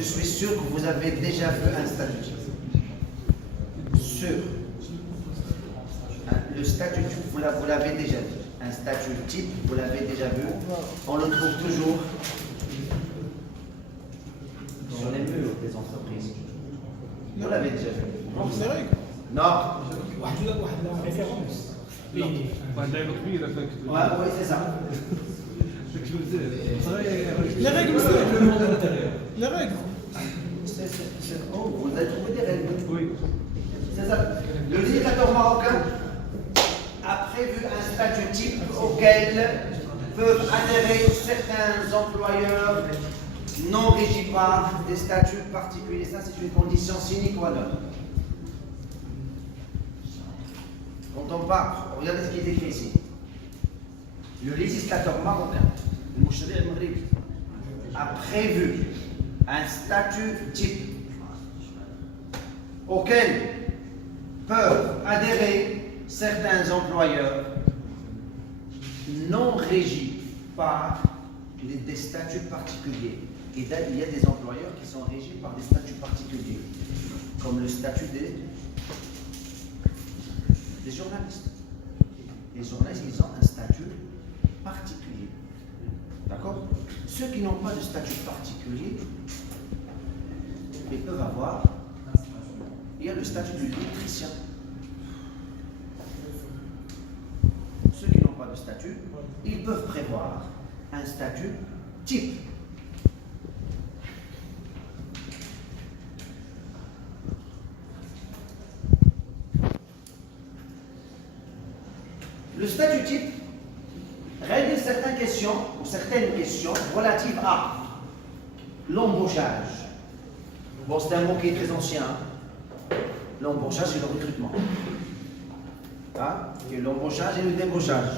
Je suis sûr que vous avez déjà vu un statut type. Sûr. Le statut type, vous l'avez déjà vu. Un statut type, vous l'avez déjà vu. On le trouve toujours sur les murs des entreprises. Vous l'avez déjà vu. Non. Oui, c'est ça. Les règles, les règles. Oh, vous avez trouvé des règles. Oui. C'est ça. Le législateur marocain a prévu un statut type auquel peuvent adhérer certains employeurs non régis par des statuts particuliers. Ça, c'est une condition sine qua non. Quand on parle, regardez ce qui est écrit ici. Le législateur marocain, le Mouchri al-Maghribi, a prévu un statut type auquel peuvent adhérer certains employeurs non régis par des statuts particuliers. Et il y a des employeurs qui sont régis par des statuts particuliers, comme le statut des journalistes. Les journalistes, ils ont un statut particulier. D'accord? Ceux qui n'ont pas de statut particulier, ils peuvent avoir. Il y a le statut du électricien. Ceux qui n'ont pas de statut, ils peuvent prévoir un statut type. Le statut type règle certaines questions relatives à l'embauchage. Bon, c'est un mot qui est très ancien. L'embauchage, c'est le recrutement. L'embauchage et le débauchage.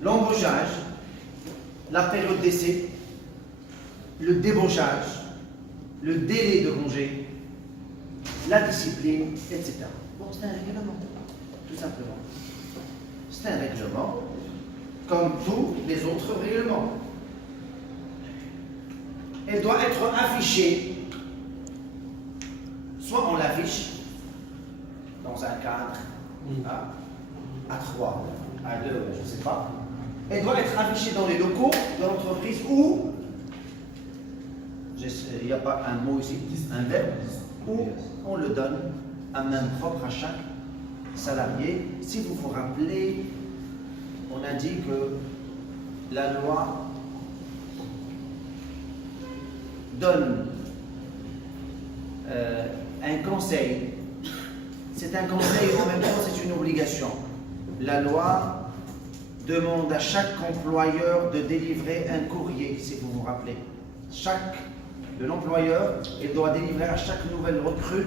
L'embauchage, la période d'essai, le débauchage, le délai de congé, la discipline, etc. Bon, c'est un règlement, tout simplement. C'est un règlement, comme tous les autres règlements. Elle doit être affichée, soit on l'affiche dans un cadre, à 3, à 2, je ne sais pas. Elle doit être affichée dans les locaux de l'entreprise ou, il n'y a pas un mot ici, un verbe, ou on le donne à main propre à chaque salarié. Si vous vous rappelez, on a dit que la loi donne un conseil. C'est un conseil, en même temps c'est une obligation. La loi demande à chaque employeur de délivrer un courrier, si vous vous rappelez. L'employeur, il doit délivrer à chaque nouvelle recrue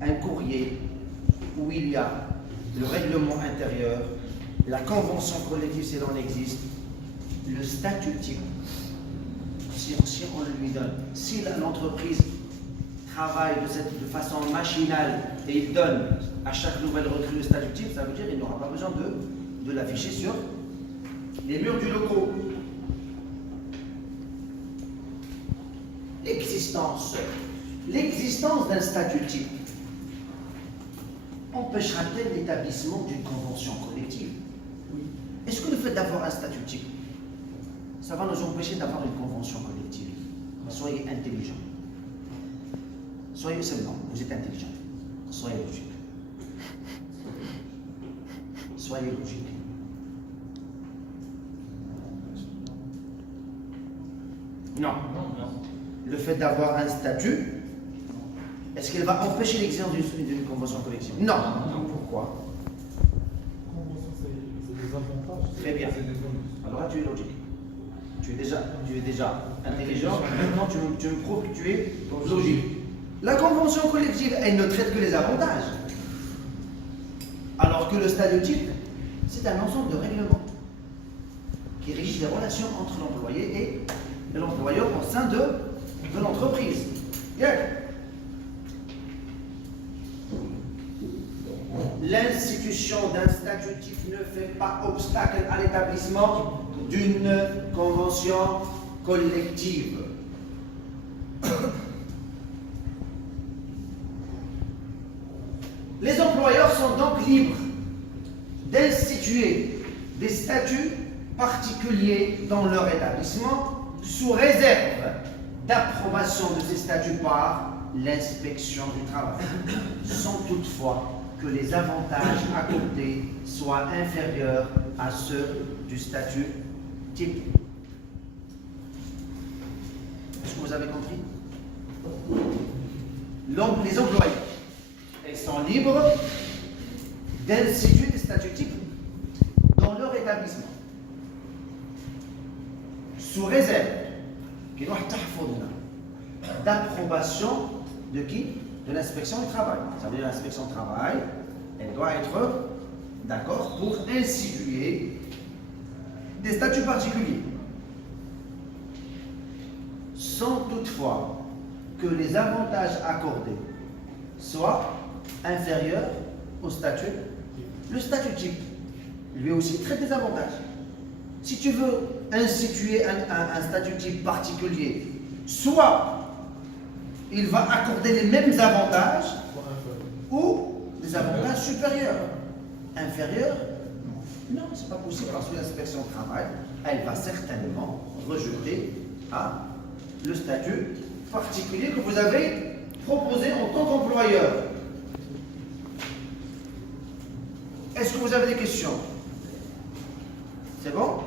un courrier où il y a le règlement intérieur, la convention collective si l'on existe, le statut type, si on le lui donne. Si l'entreprise travaille de façon machinale et il donne à chaque nouvelle recrue le statut type, ça veut dire qu'il n'aura pas besoin de l'afficher sur les murs du local. L'existence d'un statut type empêchera-t-elle l'établissement d'une convention collective? Oui. Est-ce que le fait d'avoir un statut type, ça va nous empêcher d'avoir une convention collective? Soyez intelligents. Soyez seulement, vous êtes intelligents. Soyez logiques. Soyez logiques. Non. Le fait d'avoir un statut, est-ce qu'elle va empêcher l'existence d'une convention collective? Non. Pourquoi? C'est des avantages. Très bien. Alors là, tu es logique. Tu es déjà intelligent. Maintenant, tu me prouves que tu es logique. La convention collective, elle ne traite que les avantages. Alors que le statut type, c'est un ensemble de règlements qui régissent les relations entre l'employé et l'employeur au sein de l'entreprise. Bien. L'institution d'un statut type ne fait pas obstacle à l'établissement d'une convention collective. Les employeurs sont donc libres d'instituer des statuts particuliers dans leur établissement sous réserve d'approbation de ces statuts par l'inspection du travail, sans toutefois que les avantages accordés soient inférieurs à ceux du statut type. Est-ce que vous avez compris? Les employés, ils sont libres d'instituer des statuts types dans leur établissement, sous réserve d'approbation de qui? De l'inspection du travail. Ça veut dire l'inspection du travail, elle doit être d'accord pour instituer des statuts particuliers, sans toutefois que les avantages accordés soient inférieurs au statut. Le statut type, lui aussi, traite des avantages. Si tu veux instituer un statut type particulier, soit il va accorder les mêmes avantages ou des avantages supérieurs. Inférieurs? Non, ce n'est pas possible parce que l'inspection du travail, elle va certainement rejeter le statut particulier que vous avez proposé en tant qu'employeur. Est-ce que vous avez des questions? C'est bon?